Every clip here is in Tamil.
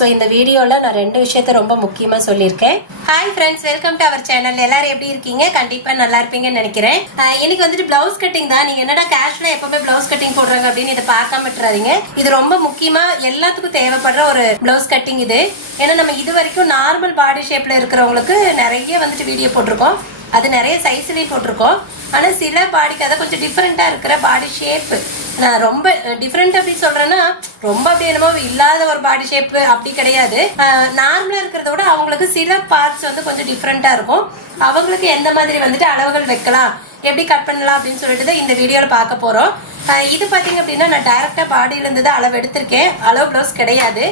ஸோ இந்த வீடியோவில் நான் 2 விஷயத்த ரொம்ப முக்கியமாக சொல்லியிருக்கேன். Hi friends, welcome to our channel. எல்லாரும் எப்படி இருக்கீங்க? கண்டிப்பாக நல்லா இருப்பீங்கன்னு நினைக்கிறேன். இன்னைக்கு வந்துட்டு பிளவுஸ் கட்டிங் தான். நீங்கள் என்னடா கேஷுவலாக எப்பவுமே பிளவுஸ் கட்டிங் போடுறாங்க அப்படின்னு இதை பார்க்காம விட்டுறாதீங்க. இது ரொம்ப முக்கியமாக எல்லாத்துக்கும் தேவைப்படுற ஒரு பிளவுஸ் கட்டிங் இது. ஏன்னா நம்ம இது வரைக்கும் நார்மல் பாடி ஷேப்பில் இருக்கிறவங்களுக்கு நிறைய வந்துட்டு வீடியோ போட்டிருக்கோம். அது நிறைய சைஸ்லேயும் போட்டிருக்கோம். ஆனால் சில பாடிக்கு அதை கொஞ்சம் டிஃப்ரெண்ட்டாக இருக்கிற பாடி ஷேப்பு, நான் ரொம்ப டிஃப்ரெண்ட் அப்படி சொல்கிறேன்னா ரொம்ப அப்படி என்னமோ இல்லாத ஒரு பாடி ஷேப்பு அப்படி கிடையாது. நார்மலாக இருக்கிறத விட அவங்களுக்கு சில பார்ட்ஸ் வந்து கொஞ்சம் டிஃப்ரெண்ட்டாக இருக்கும். அவங்களுக்கு எந்த மாதிரி வந்துட்டு அளவுகள் வைக்கலாம், எப்படி கட் பண்ணலாம் அப்படின்னு சொல்லிட்டு தான் இந்த வீடியோவில் பார்க்க போகிறோம். இது பார்த்தீங்க அப்படின்னா நான் டைரெக்டாக பாடியிலேருந்து தான் அளவு எடுத்திருக்கேன். அளவு ப்ளவுஸ் கிடையாது.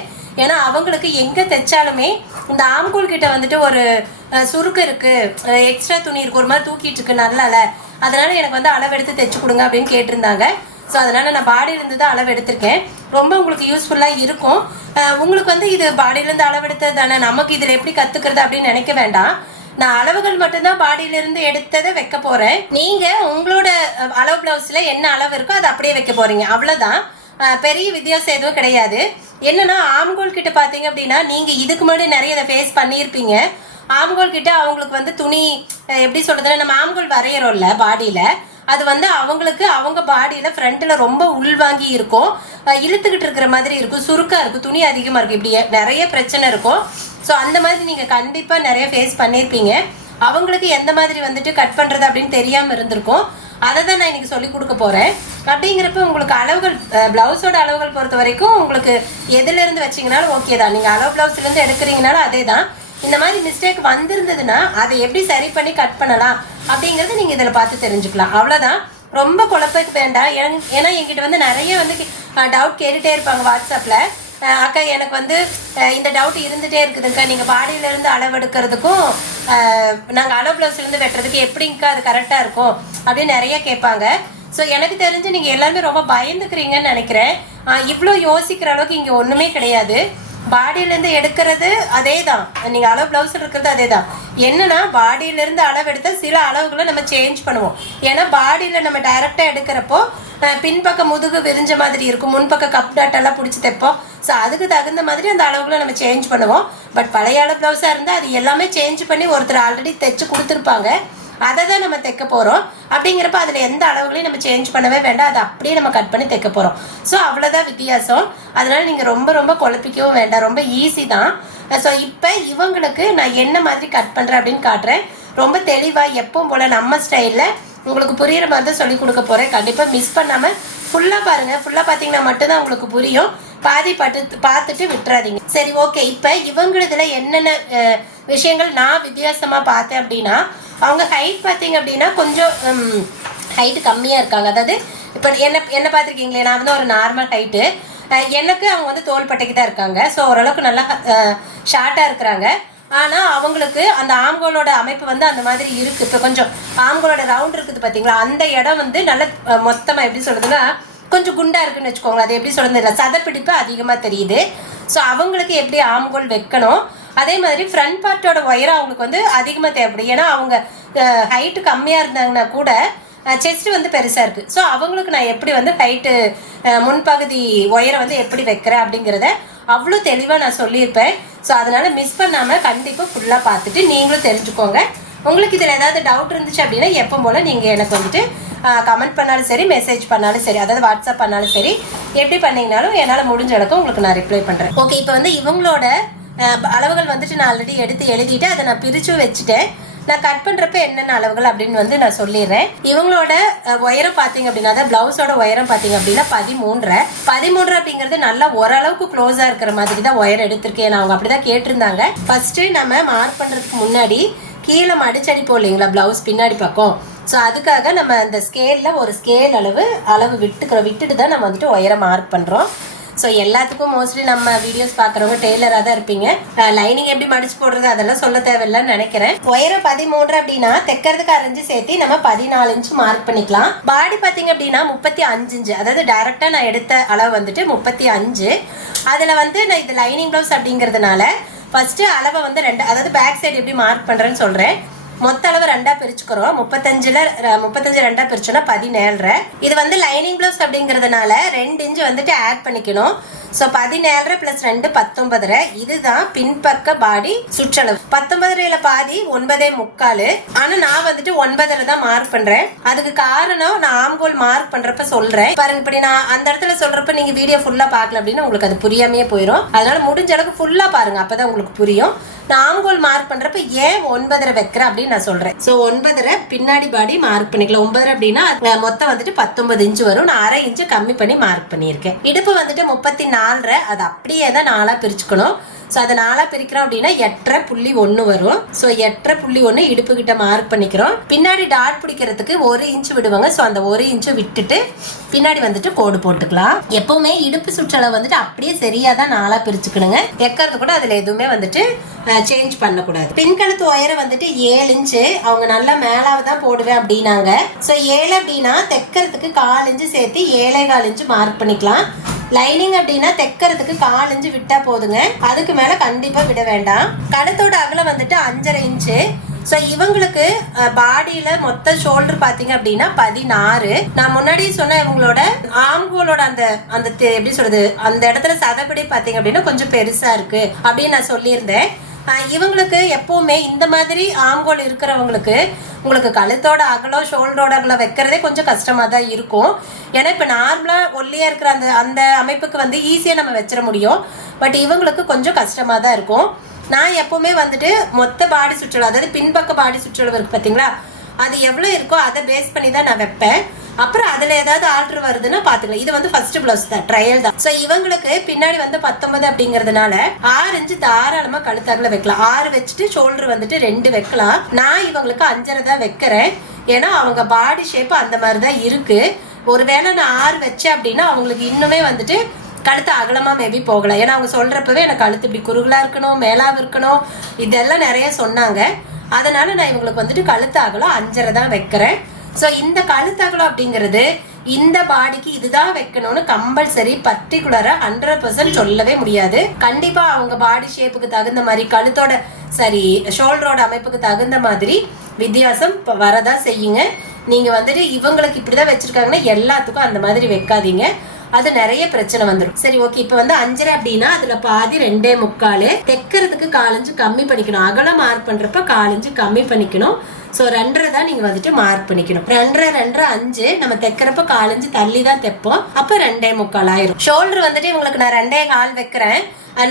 ஏன்னா அவங்களுக்கு எங்கே தைச்சாலுமே இந்த ஆம்கோல் கிட்ட வந்துட்டு ஒரு சுருக்கு இருக்குது, எக்ஸ்ட்ரா துணி இருக்குது, ஒரு மாதிரி தூக்கிட்டு இருக்கு, நல்லால. அதனால எனக்கு வந்து அளவு எடுத்து தைச்சு கொடுங்க அப்படின்னு கேட்டிருந்தாங்க. ஸோ அதனால் நான் பாடியிலேருந்து தான் அளவு எடுத்திருக்கேன். ரொம்ப உங்களுக்கு யூஸ்ஃபுல்லாக இருக்கும். உங்களுக்கு வந்து இது பாடியிலேருந்து அளவு எடுத்தது தானே, நமக்கு இதில் எப்படி கற்றுக்கிறது அப்படின்னு நினைக்க வேண்டாம். நான் அளவுகள் மட்டும்தான் பாடியிலேருந்து எடுத்ததை வைக்க போகிறேன். நீங்கள் உங்களோட அளவு ப்ளவுஸில் என்ன அளவு இருக்கோ அதை அப்படியே வைக்க போகிறீங்க, அவ்வளோதான். பெரிய வித்தியாசம் எதுவும் கிடையாது. என்னன்னா ஆம்கோல் கிட்ட பார்த்தீங்க அப்படின்னா நீங்கள் இதுக்கு முன்னாடி நிறைய இதை ஃபேஸ் பண்ணியிருப்பீங்க. ஆம்கோல் கிட்ட அவங்களுக்கு வந்து துணி எப்படி சொல்கிறதுன்னா, நம்ம ஆம்கோல் வரைகிறோம்ல பாடியில், அது வந்து அவங்களுக்கு அவங்க பாடியில் ஃப்ரண்ட்டில் ரொம்ப உள்வாங்கி இருக்கும், இழுத்துக்கிட்டு இருக்கிற மாதிரி இருக்கும், சுருக்காக இருக்கும், துணி அதிகமாக இருக்கும், இப்படி நிறைய பிரச்சனை இருக்கும். ஸோ அந்த மாதிரி நீங்கள் கண்டிப்பாக நிறைய ஃபேஸ் பண்ணியிருப்பீங்க. அவங்களுக்கு எந்த மாதிரி வந்துட்டு கட் பண்ணுறது அப்படின்னு தெரியாமல் இருந்திருக்கும். அதை தான் நான் இன்றைக்கி சொல்லி கொடுக்க போகிறேன். அப்படிங்கிறப்ப உங்களுக்கு அளவுகள், ப்ளவுஸோட அளவுகள் பொறுத்த வரைக்கும் உங்களுக்கு எதுலேருந்து வச்சிங்கனாலும் ஓகே தான். நீங்கள் அளவு ப்ளவுஸ்லேருந்து எடுக்கிறீங்கனாலும் அதே தான். இந்த மாதிரி மிஸ்டேக் வந்திருந்ததுன்னா அதை எப்படி சரி பண்ணி கட் பண்ணலாம் அப்படிங்கிறது நீங்கள் இதில் பார்த்து தெரிஞ்சுக்கலாம், அவ்வளோதான். ரொம்ப குழப்பக்கு வேண்டாம். ஏன்னா என்கிட்ட வந்து நிறைய வந்து டவுட் கேட்டுகிட்டே இருப்பாங்க வாட்ஸ்அப்பில். அக்கா எனக்கு வந்து இந்த டவுட் இருந்துகிட்டே இருக்குதுக்கா, நீங்கள் பாடியிலேருந்து அளவெடுக்கிறதுக்கும் நாங்கள் அளவு ப்ளவுஸ்லேருந்து வெட்டுறதுக்கு எப்படிங்க்கா அது கரெக்டாக இருக்கும் அப்படின்னு நிறைய கேட்பாங்க. ஸோ எனக்கு தெரிஞ்சு நீங்கள் எல்லாருமே ரொம்ப பயந்துக்கிறீங்கன்னு நினைக்கிறேன். இவ்வளோ யோசிக்கிற அளவுக்கு இங்கே ஒன்றுமே கிடையாது. பாடியிலேருந்து எடுக்கிறது அதே தான், நீங்கள் அளவு ப்ளவுஸ் இருக்கிறது அதே தான். என்னன்னா பாடியிலேருந்து அளவு எடுத்தால் சில அளவுகளை நம்ம சேஞ்ச் பண்ணுவோம். ஏன்னா பாடியில் நம்ம டைரெக்டாக எடுக்கிறப்போ பின்பக்கம் முதுகு விரிஞ்ச மாதிரி இருக்கும், முன்பக்கம் கப் டாட்டெல்லாம் பிடிச்சி தைப்போம். ஸோ அதுக்கு தகுந்த மாதிரி அந்த அளவுகளை நம்ம சேஞ்ச் பண்ணுவோம். பட் பழைய அளவு ப்ளவுஸாக இருந்தால் அது எல்லாமே சேஞ்ச் பண்ணி ஒருத்தர் ஆல்ரெடி தைச்சு கொடுத்துருப்பாங்க, அதை தான் நம்ம தைக்க போகிறோம். அப்படிங்கிறப்ப அதில் எந்த அளவுகளையும் நம்ம சேஞ்ச் பண்ணவே வேண்டாம், அதை அப்படியே நம்ம கட் பண்ணி தைக்க போகிறோம். ஸோ அவ்வளோதான் வித்தியாசம். அதனால் நீங்கள் ரொம்ப ரொம்ப குழப்பிக்கவும் வேண்டாம், ரொம்ப ஈஸி தான். ஸோ இப்போ இவங்களுக்கு நான் என்ன மாதிரி கட் பண்ணுறேன் அப்படின்னு காட்டுறேன். ரொம்ப தெளிவாக எப்பவும் போல் நம்ம ஸ்டைலில் உங்களுக்கு புரிகிற மாதிரி தான் சொல்லி கொடுக்க போகிறேன். கண்டிப்பாக மிஸ் பண்ணாமல் ஃபுல்லாக பாருங்கள். ஃபுல்லாக பார்த்தீங்கன்னா மட்டும்தான் உங்களுக்கு புரியும். பாதி பார்த்துட்டு விட்டுறாதீங்க. சரி, ஓகே. இப்போ இவங்களதுல என்னென்ன விஷயங்கள் நான் வித்தியாசமாக பார்த்தேன் அப்படின்னா, அவங்க ஹைட் பார்த்தீங்க அப்படின்னா கொஞ்சம் ஹைட்டு கம்மியாக இருக்காங்க. அதாவது இப்போ என்ன பார்த்துருக்கீங்களே, நான் வந்து ஒரு நார்மல் ஹைட்டு, எனக்கு அவங்க வந்து தோள்பட்டைக்கு தான் இருக்காங்க. ஸோ ஓரளவுக்கு நல்லா ஷார்ட்டாக இருக்கிறாங்க. ஆனால் அவங்களுக்கு அந்த ஆம்கோலோட அமைப்பு வந்து அந்த மாதிரி இருக்குது. இப்போ கொஞ்சம் ஆம்கோலோட ரவுண்ட் இருக்குது பார்த்தீங்களா, அந்த இடம் வந்து நல்ல மொத்தமாக எப்படி சொல்கிறதுன்னா கொஞ்சம் குண்டாக இருக்குன்னு வச்சுக்கோங்க. அது எப்படி சொல்கிறது இல்லை, சதப்பிடிப்பு அதிகமாக தெரியுது. ஸோ அவங்களுக்கு எப்படி ஆம்கோல் வைக்கணும், அதே மாதிரி ஃப்ரண்ட் பார்ட்டோட ஒயரம் அவங்களுக்கு வந்து அதிகமாக தேவைப்படும். ஏன்னா அவங்க ஹைட்டு கம்மியாக இருந்தாங்கன்னா கூட செஸ்ட்டு வந்து பெருசாக இருக்குது. ஸோ அவங்களுக்கு நான் எப்படி வந்து ஹைட்டு முன்பகுதி ஒயரை வந்து எப்படி வைக்கிறேன் அப்படிங்கிறத அவ்வளோ தெளிவாக நான் சொல்லியிருப்பேன். ஸோ அதனால் மிஸ் பண்ணாமல் கண்டிப்பாக ஃபுல்லாக பார்த்துட்டு நீங்களும் தெரிஞ்சுக்கோங்க. உங்களுக்கு இதில் ஏதாவது டவுட் இருந்துச்சு அப்படின்னா எப்போ போல் நீங்கள் எனக்கு வந்துட்டு கமெண்ட் பண்ணாலும் சரி, மெசேஜ் பண்ணாலும் சரி, அதாவது வாட்ஸ்அப் பண்ணாலும் சரி, எப்படி பண்ணிங்கனாலும் என்னால் முடிஞ்ச அளவுக்கு உங்களுக்கு நான் ரிப்ளை பண்ணுறேன். ஓகே, இப்போ வந்து இவங்களோட அளவுகள் வந்துட்டு நான் ஆல்ரெடி எடுத்து எழுதிட்டு அதை நான் பிரித்து வச்சுட்டேன். நான் கட் பண்ணுறப்ப என்னென்ன அளவுகள் அப்படின்னு வந்து நான் சொல்லிடுறேன். இவங்களோட உயரம் பார்த்தீங்க அப்படின்னா, அதாவது ப்ளவுஸோட உயரம் பார்த்தீங்க அப்படின்னா 13 அப்படிங்கிறது நல்லா ஓரளவுக்கு க்ளோஸாக இருக்கிற மாதிரி தான் உயரம் எடுத்திருக்கேன். அவங்க அப்படி தான் கேட்டிருந்தாங்க. ஃபஸ்ட்டு நம்ம மார்க் பண்ணுறதுக்கு முன்னாடி கீழே மடிச்சடி போடலைங்களா ப்ளவுஸ் பின்னாடி பக்கம். ஸோ அதுக்காக நம்ம அந்த ஸ்கேலில் ஒரு ஸ்கேல் அளவு விட்டுட்டு தான் நம்ம வந்துட்டு உயரம் மார்க் பண்ணுறோம். ஸோ எல்லாத்துக்கும் மோஸ்ட்லி நம்ம வீடியோஸ் பார்க்குறவங்க டெய்லராக தான் இருப்பீங்க. லைனிங் எப்படி மடிச்சு போடுறது அதெல்லாம் சொல்ல தேவையில்லைன்னு நினைக்கிறேன். உயரம் 13 அப்படின்னா தைக்கிறதுக்கு 6 இன்ச்சு சேர்த்து நம்ம 14 இன்ச்சு மார்க் பண்ணிக்கலாம். பாடி பார்த்தீங்க அப்படின்னா 35 இன்ச்சு, அதாவது டைரெக்டாக நான் எடுத்த அளவு வந்துட்டு 35. அதில் வந்து நான் இது லைனிங் ப்ளவுஸ் அப்படிங்கிறதுனால ஃபஸ்ட்டு அளவை வந்து 2, அதாவது பேக் சைடு எப்படி மார்க் பண்ணுறேன்னு சொல்கிறேன். மொத்த அளவு 2ஆ பிரிச்சுக்கிறோம். 35 2ஆ பிரிச்சோம்னா 17. இது வந்து லைனிங் பிளவுஸ் அப்படிங்கறதுனால 2 இன்ச் வந்துட்டு ஆட் பண்ணிக்கணும். ஸோ 17 + 2 19. இதுதான் பின்பக்க பாடி சுற்றளவு. 19 பாதி 9.25. ஆனா நான் வந்துட்டு 9 தான் மார்க் பண்றேன். அதுக்கு காரணம் நான் ஆம்கோல் மார்க் பண்றப்ப சொல்றேன் பாருங்க. இப்படி நான் அந்த இடத்துல சொல்றப்ப நீங்க வீடியோ ஃபுல்லா பார்க்கல அப்படின்னா உங்களுக்கு அது புரியாமையே போயிடும். அதனால முடிஞ்ச அளவுக்கு ஃபுல்லா பாருங்க, அப்பதான் உங்களுக்கு புரியும். நான் ஆம்கோல் மார்க் பண்றப்ப ஏன் 9 வைக்கிறேன் அப்படின்னு நான் சொல்றேன். ஸோ 9 பின்னாடி பாடி மார்க் பண்ணிக்கலாம். 9 அப்படின்னா மொத்தம் வந்துட்டு 19 இன்ச் வரும். நான் 1/2 இன்ச் கம்மி பண்ணி மார்க் பண்ணியிருக்கேன். இடுப்பு வந்துட்டு 34. அது அப்படியே தான் 4ஆ பிரிச்சுக்கணும். ஸோ அதை 4ஆ பிரிக்கிறோம் அப்படின்னா 8.1 வரும். ஸோ 8.1 இடுப்பு கிட்ட மார்க் பண்ணிக்கிறோம். பின்னாடி டாட் பிடிக்கிறதுக்கு 1 இன்ச் விடுவாங்க. ஸோ அந்த 1 இன்ச் விட்டுட்டு பின்னாடி வந்துட்டு கோடு போட்டுக்கலாம். எப்பவுமே இடுப்பு சுற்றளவு வந்துட்டு அப்படியே சரியா தான் 4ஆ பிரிச்சுக்கணுங்க. எக்கிறது கூட அதுல எதுவுமே வந்துட்டு சேஞ்ச் பண்ணக்கூடாது. பின்கழுத்து உயரம் வந்துட்டு 7 இன்ச்சு. அவங்க நல்லா மேலாவ தான் போடுவேன் அப்படின்னாங்க. ஸோ 7 அப்படின்னா தைக்கிறதுக்கு 1/4 இன்ச்சு சேர்த்து 7.25 இன்ச்சு மார்க் பண்ணிக்கலாம். லைனிங் அப்படின்னா தைக்கிறதுக்கு 1/4 இன்ச்சு விட்டா போதுங்க. அதுக்கு மேல கண்டிப்பா விட வேண்டாம். கழுத்தோட அகலம் வந்துட்டு 5.5 இன்ச்சு. ஸோ இவங்களுக்கு பாடியில மொத்த ஷோல்டர் பாத்தீங்க அப்படின்னா 16. நான் முன்னாடி சொன்ன இவங்களோட ஆம்கோலோட அந்த அந்த எப்படி சொல்றது, அந்த இடத்துல சதப்படி பாத்தீங்க அப்படின்னா கொஞ்சம் பெருசா இருக்கு அப்படின்னு நான் சொல்லியிருந்தேன். இவங்களுக்கு எப்பவுமே இந்த மாதிரி ஆம்கோல் இருக்கிறவங்களுக்கு உங்களுக்கு கழுத்தோட அகலம் ஷோல்டரோட அகலம் வைக்கிறதே கொஞ்சம் கஷ்டமா தான் இருக்கும். ஏன்னா இப்ப நார்மலா ஒல்லியா இருக்கிற அந்த அந்த அமைப்புக்கு வந்து ஈஸியா நம்ம வச்சிட முடியும். பட் இவங்களுக்கு கொஞ்சம் கஷ்டமா தான் இருக்கும். நான் எப்பவுமே வந்துட்டு மொத்த பாடி சுற்றளவு, அதாவது பின்பக்க பாடி சுற்றளவு இருக்கு பாத்தீங்களா, அது எவ்வளவு இருக்கோ அதை பேஸ் பண்ணி தான் நான் வைப்பேன். அப்புறம் அதுல ஏதாவது ஆர்டர் வருதுன்னா பாத்துக்கலாம். இது வந்து ஃபர்ஸ்ட் பிளவுஸ் தான், ட்ரையல் தான். சோ இவங்களுக்கு பின்னாடி வந்து 19 அப்படிங்கறதுனால 6 இன்ச்சு தாராளமா கழுத்தாகல வைக்கலாம். 6 வச்சுட்டு ஷோல்டர் வந்துட்டு 2 வைக்கலாம். நான் இவங்களுக்கு 5.5 தான் வைக்கிறேன். ஏன்னா அவங்க பாடி ஷேப் அந்த மாதிரி தான் இருக்கு. ஒருவேளை நான் 6 வச்சேன் அப்படின்னா அவங்களுக்கு இன்னுமே வந்துட்டு கழுத்து அகலமா மேபி போகலாம். ஏன்னா அவங்க சொல்றப்பவே எனக்கு கழுத்து இப்படி குறுகலா இருக்கணும், மேலாவும் இருக்கணும், இதெல்லாம் நிறைய சொன்னாங்க. அதனால நான் இவங்களுக்கு வந்துட்டு கழுத்து அகலம் 5.5 தான் வைக்கிறேன். ஸோ இந்த கழுத்து அகலம் அப்படிங்கிறது இந்த பாடிக்கு இதுதான் வைக்கணும்னு கம்பல்சரி பர்டிகுலரா 100% சொல்லவே முடியாது. கண்டிப்பா அவங்க பாடி ஷேப்புக்கு தகுந்த மாதிரி கழுத்தோட சரி ஷோல்டரோட அமைப்புக்கு தகுந்த மாதிரி வித்தியாசம் வரதா செய்யுங்க. நீங்க வந்துட்டு இவங்களுக்கு இப்படிதான் வச்சிருக்காங்கன்னா எல்லாத்துக்கும் அந்த மாதிரி வைக்காதீங்க. அது நிறைய பிரச்சனை வந்துடும். சரி ஓகே, இப்ப வந்து 5.5 அப்படின்னா அதுல பாதி 2.25. தைக்கிறதுக்கு 1/4 இன்ச்சு கம்மி பண்ணிக்கணும். அகலம் மார்க் பண்றப்ப 1/4 இன்ச்சு கம்மி பண்ணிக்கணும். ஸோ 2.5 தான் நீங்க வந்துட்டு மார்க் பண்ணிக்கணும். 2.5 5 நம்ம தைக்கிறப்ப 1/4 இன்ச்சு தள்ளி தான் தைப்போம். அப்ப 2.25 ஆயிரும். ஷோல்டர் வந்துட்டு உங்களுக்கு நான் 2.25 வைக்கிறேன்.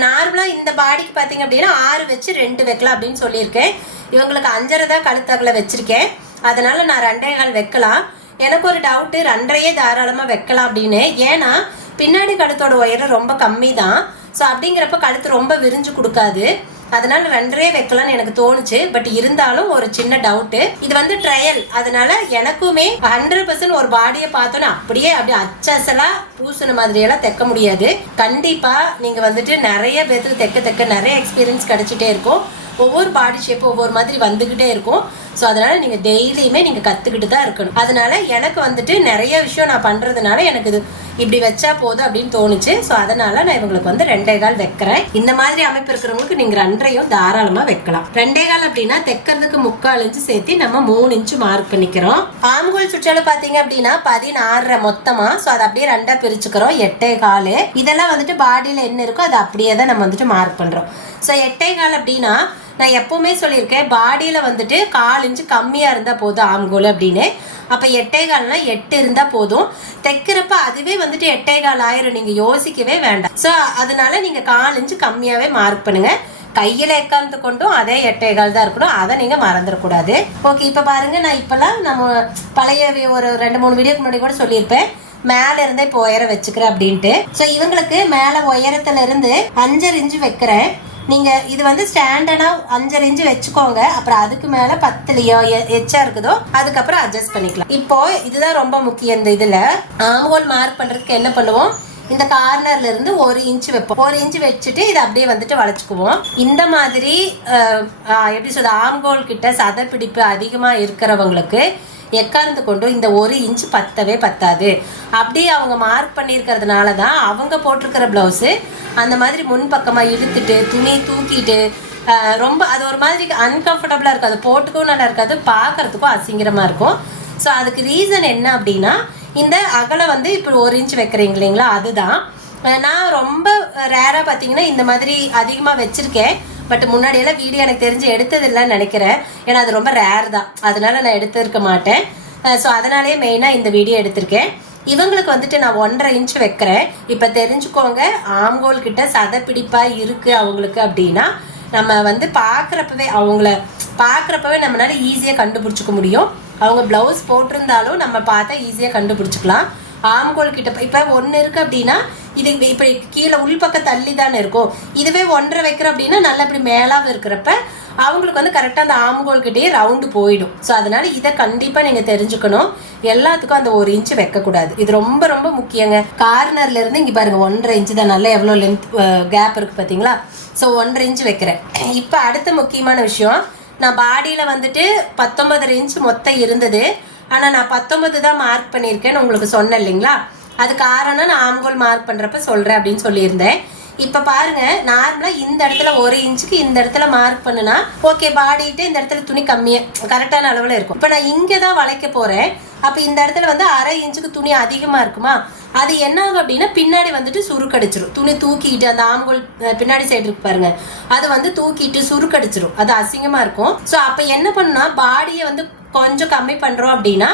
நார்மலா இந்த பாடிக்கு பாத்தீங்க அப்படின்னா 6 வச்சு 2 வைக்கலாம் அப்படின்னு சொல்லியிருக்கேன். இவங்களுக்கு 5.5 தான் கழுத்தகல வச்சிருக்கேன். அதனால நான் 2.25 வைக்கலாம். எனக்கு ஒரு டவுட்டு, 2.5 தாராளமா வைக்கலாம் அப்படின்னு. ஏன்னா பின்னாடி கழுத்தோட உயரம் ரொம்ப கம்மி தான். ஸோ அப்படிங்கிறப்ப கழுத்து ரொம்ப விரிஞ்சு கொடுக்காது. அதனால 2.5 வைக்கலாம்னு எனக்கு தோணுச்சு. பட் இருந்தாலும் ஒரு சின்ன டவுட்டு, இது வந்து ட்ரையல். அதனால எனக்குமே 100% ஒரு பாடியை பார்த்தோன்னா அப்படியே அச்சசலா பூசின மாதிரியெல்லாம் தைக்க முடியாது. கண்டிப்பா நீங்க வந்துட்டு நிறைய பேருக்கு தைக்க நிறைய எக்ஸ்பீரியன்ஸ் கிடைச்சிட்டே இருக்கும். ஒவ்வொரு பாடி ஷேப் ஒவ்வொரு மாதிரி வந்துகிட்டே இருக்கும். ஸோ அதனால நீங்க டெய்லியுமே நீங்க கத்துக்கிட்டு தான் இருக்கணும். அதனால எனக்கு வந்துட்டு நிறைய விஷயம் நான் பண்றதுனால எனக்கு இது இப்படி வச்சா போதும் அப்படின்னு தோணுச்சு. ஸோ அதனால நான் இவங்களுக்கு வந்து 2.25 வைக்கிறேன். இந்த மாதிரி அமைப்பு இருக்கிறவங்களுக்கு நீங்க 2.5 தாராளமா வைக்கலாம். 2.25 அப்படின்னா தைக்கிறதுக்கு 3/4 இன்ச்சு சேர்த்து நம்ம 3 இன்ச்சு மார்க் பண்ணிக்கிறோம். ஆம்கோல் சுற்றளவு பாத்தீங்க அப்படின்னா 16 மொத்தமா. ஸோ அதை அப்படியே 2ஆ பிரிச்சுக்கிறோம். 8.25. இதெல்லாம் வந்துட்டு பாடியில என்ன இருக்கோ அதை அப்படியே தான் நம்ம வந்துட்டு மார்க் பண்றோம். ஸோ 8.25 அப்படின்னா நான் எப்பவுமே சொல்லியிருக்கேன், பாடியில வந்துட்டு 1/4 இன்ச்சு கம்மியா இருந்தா போதும் ஆம்கோல் அப்படின்னு. அப்ப 8.25னா 8 இருந்தா போதும். தைக்கிறப்ப அதுவே வந்துட்டு 8.25 ஆயிரம். நீங்க யோசிக்கவே வேண்டாம். ஸோ அதனால நீங்க 1/4 இன்ச்சு கம்மியாவே மார்க் பண்ணுங்க. கையில எக்காந்து கொண்டும் அதே 8.25 தான் இருக்கணும். அதை நீங்க மறந்துடக்கூடாது. ஓகே, இப்ப பாருங்க, நான் இப்பெல்லாம் நம்ம பழைய ஒரு 2-3 வீடியோக்கு முன்னாடி கூட சொல்லியிருப்பேன், மேல இருந்தே இப்போ உயரம் வச்சுக்கிறேன் அப்படின்ட்டு. ஸோ இவங்களுக்கு மேல உயரத்துல இருந்து 5.5 இன்ச்சு வைக்கிறேன். நீங்க இது வந்து ஸ்டாண்டர்டா 5.5 இன்ச்சு வச்சுக்கோங்க. அப்புறம் அதுக்கு மேல 10லயோ எச்சா இருக்குதோ அதுக்கப்புறம் அட்ஜஸ்ட் பண்ணிக்கலாம். இப்போ இதுதான் ரொம்ப முக்கியம். இந்த இதுல ஆம்கோல் மார்க் பண்றதுக்கு என்ன பண்ணுவோம், இந்த கார்னர்ல இருந்து 1 இன்ச்சு வைப்போம். 1 இன்ச்சு வச்சுட்டு இதை அப்படியே வந்துட்டு வளைச்சுக்குவோம். இந்த மாதிரி எப்படி சொல்றது, ஆம்கோல் கிட்ட சதப்பிடிப்பு அதிகமா இருக்கிறவங்களுக்கு எக்காந்து கொண்டும் இந்த 1 இன்ச்சு பத்தவே பத்தாது. அப்படியே அவங்க மார்க் பண்ணியிருக்கிறதுனால தான் அவங்க போட்டிருக்கிற பிளவுஸு அந்த மாதிரி முன்பக்கமாக இழுத்துட்டு துணி தூக்கிட்டு ரொம்ப அது ஒரு மாதிரி அன்கம்ஃபர்டபுளாக இருக்கும். அது போட்டுக்கவும் நல்லா இருக்காது, பார்க்கறதுக்கும் அசிங்கரமாக இருக்கும். ஸோ அதுக்கு ரீசன் என்ன அப்படின்னா, இந்த அகலம் வந்து இப்போ 1 இன்ச் வைக்கிறீங்க இல்லைங்களா, அதுதான். நான் ரொம்ப ரேராக பார்த்தீங்கன்னா இந்த மாதிரி அதிகமாக வச்சுருக்கேன். பட் முன்னாடியெல்லாம் வீடியோ எனக்கு தெரிஞ்சு எடுத்ததில்லைன்னு நினைக்கிறேன். ஏன்னா அது ரொம்ப ரேர் தான், அதனால நான் எடுத்திருக்க மாட்டேன். ஸோ அதனாலேயே மெயினாக இந்த வீடியோ எடுத்திருக்கேன். இவங்களுக்கு வந்துட்டு நான் 1.5 இன்ச் வைக்கிறேன். இப்போ தெரிஞ்சுக்கோங்க, ஆம்கோல் கிட்ட சதப்பிடிப்பாக இருக்குது அவங்களுக்கு அப்படின்னா நம்ம வந்து பார்க்குறப்பவே நம்மளால ஈஸியாக கண்டுபிடிச்சிக்க முடியும். அவங்க ப்ளவுஸ் போட்டிருந்தாலும் நம்ம பார்த்தா ஈஸியாக கண்டுபிடிச்சிக்கலாம். ஆம்கோல் கிட்ட இப்போ 1 இருக்குது அப்படின்னா இது இப்படி கீழே உள்பக்கம் தள்ளி தானே இருக்கும். இதுவே 1.5 வைக்கிறோம் அப்படின்னா நல்லா இப்படி மேலாக இருக்கிறப்ப அவங்களுக்கு வந்து கரெக்டாக அந்த ஆம்கோல் கிட்டேயே ரவுண்டு போயிடும். ஸோ அதனால இதை கண்டிப்பாக நீங்கள் தெரிஞ்சுக்கணும். எல்லாத்துக்கும் அந்த 1 இன்ச்சு வைக்கக்கூடாது. இது ரொம்ப ரொம்ப முக்கியங்க. கார்னர்ல இருந்து இங்கே பாருங்க 1.5 இன்ச்சு தான், நல்லா எவ்வளோ லென்த் கேப் இருக்குது பார்த்தீங்களா. ஸோ 1.5 இன்ச்சு வைக்கிறேன். இப்போ அடுத்த முக்கியமான விஷயம், நான் பாடியில் வந்துட்டு 19.5 இன்ச்சு மொத்தம் இருந்தது. ஆனால் நான் 19 தான் மார்க் பண்ணியிருக்கேன்னு உங்களுக்கு சொன்னேன் இல்லைங்களா. அது காரணம் நான் ஆம்கோல் மார்க் பண்ணுறப்ப சொல்கிறேன் அப்படின்னு சொல்லியிருந்தேன். இப்போ பாருங்க, நார்மலாக இந்த இடத்துல 1 இன்ச்சுக்கு இந்த இடத்துல மார்க் பண்ணுனா ஓகே, பாடிட்டு இந்த இடத்துல துணி கம்மியாக கரெக்டான அளவில் இருக்கும். இப்போ நான் இங்கே தான் வளைக்க போகிறேன். அப்போ இந்த இடத்துல வந்து 1/2 இன்ச்சுக்கு துணி அதிகமாக இருக்குமா, அது என்ன ஆகும் அப்படின்னா பின்னாடி வந்துட்டு சுருக்கடிச்சிரும். துணி தூக்கிட்டு அந்த ஆம்கோல் பின்னாடி சைடு இருக்கு பாருங்க, அது வந்து தூக்கிட்டு சுருக்கடிச்சிரும். அது அசிங்கமாக இருக்கும். ஸோ அப்போ என்ன பண்ணுன்னா, பாடியை வந்து கொஞ்சம் கம்மி பண்ணுறோம் அப்படின்னா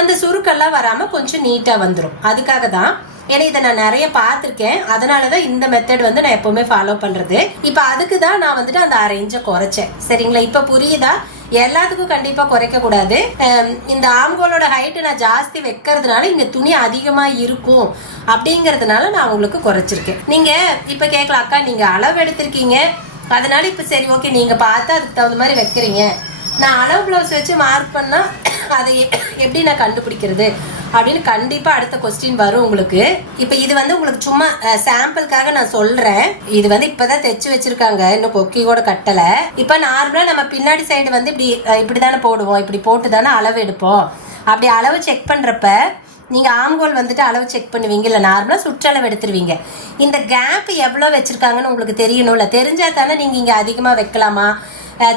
அந்த சுருக்கெல்லாம் வராமல் கொஞ்சம் நீட்டாக வந்துடும். அதுக்காக தான். ஏன்னா இதை நான் நிறைய பார்த்துருக்கேன், அதனால தான் இந்த மெத்தட் வந்து நான் எப்போவுமே ஃபாலோ பண்ணுறது. இப்போ அதுக்கு தான் நான் வந்துட்டு அந்த 1/2 இன்ச்சை குறைச்சேன். சரிங்களா, இப்போ புரியுதா? எல்லாத்துக்கும் கண்டிப்பாக குறைக்கக்கூடாது. இந்த ஆம்கோலோட ஹைட்டு நான் ஜாஸ்தி வைக்கிறதுனால இங்கே துணி அதிகமாக இருக்கும் அப்படிங்கிறதுனால நான் உங்களுக்கு குறைச்சிருக்கேன். நீங்கள் இப்போ கேட்கலாம், அக்கா நீங்கள் அளவு எடுத்திருக்கீங்க அதனால இப்போ சரி ஓகே நீங்கள் பார்த்து அதுக்கு தகுந்த மாதிரி வைக்கிறீங்க, நான் அளவு ப்ளவுஸ் வச்சு மார்க் பண்ணால் அதை எப்படி நான் கண்டுபிடிக்கிறது அப்படின்னு கண்டிப்பாக அடுத்த கொஸ்டின் வரும் உங்களுக்கு. இப்போ இது வந்து உங்களுக்கு சும்மா சாம்பிளுக்காக நான் சொல்கிறேன். இது வந்து இப்போ தான் தைச்சு வச்சுருக்காங்க, இன்னும் கொக்கி கூட கட்டலை. இப்போ நார்மலாக நம்ம பின்னாடி சைடு வந்து இப்படி தானே போடுவோம், இப்படி போட்டு தானே அளவு எடுப்போம். அப்படி அளவு செக் பண்ணுறப்ப நீங்கள் ஆம்கோல் வந்துட்டு அளவு செக் பண்ணுவீங்க, இல்லை நார்மலாக சுற்றளவு எடுத்துருவீங்க. இந்த கேப் எவ்வளோ வச்சுருக்காங்கன்னு உங்களுக்கு தெரியணும்ல. தெரிஞ்சால் தானே நீங்கள் இங்கே அதிகமாக வைக்கலாமா